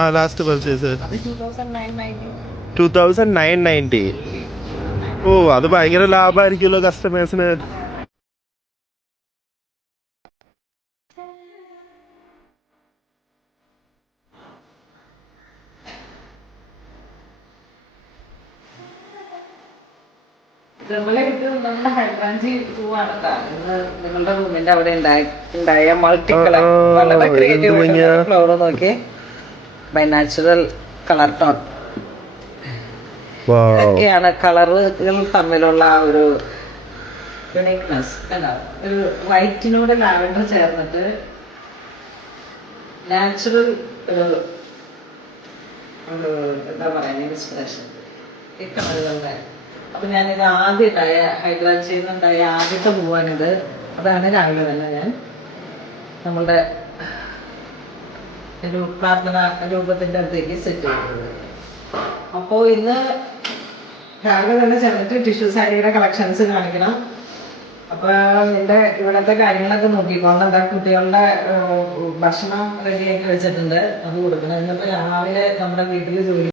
ആ last purchase 2990. ഓ അത് ഭയങ്കര ലാഭമായിരിക്കുമല്ലോ കസ്റ്റമേഴ്സിന്. നിങ്ങളുടെ റൂമിന്റെ അവിടെ ഉണ്ടായ മൾട്ടി കളർ വളരെ ക്രിയേറ്റീവ് ഫ്ലവർ നോക്കി ബൈ നാച്ചുറൽ കളർ ടോൺ. ഇതൊക്കെയാണ് കളറുകൾ തമ്മിലുള്ള ഒരു യുണീക്നെസ്. ഒരു വൈറ്റിനോട് ലാവൻഡർ ചേർന്നിട്ട് നാച്ചുറൽ ഒരു എന്താ പറയുക ഇൻസ്പിറേഷൻ ഈ കളറുകളുടെ. അപ്പൊ ഞാനിത് ആദ്യമായിട്ടായ ഹൈദരാബാദ് ചെയ്യുന്നുണ്ടായ ആദ്യത്തെ പൂവാണിത്. അതാണ് രാവിലെ തന്നെ ഞാൻ നമ്മളുടെ ഒരു പ്രാർത്ഥന രൂപത്തിൻ്റെ അടുത്തേക്ക് സെറ്റ് ചെയ്യുന്നത്. അപ്പോൾ ഇന്ന് രാവിലെ തന്നെ ചെന്നിട്ട് ടിഷ്യൂ സാരിയുടെ കളക്ഷൻസ് കാണിക്കണം. അപ്പോൾ നിന്റെ ഇവിടുത്തെ കാര്യങ്ങളൊക്കെ നോക്കിക്കോണം. എന്താ കുട്ടികളുടെ ഭക്ഷണം റെഡിയാക്കി വെച്ചിട്ടുണ്ട്, അത് കൊടുക്കണം. ഇന്നിപ്പോൾ രാവിലെ നമ്മുടെ വീട്ടിൽ ജോലി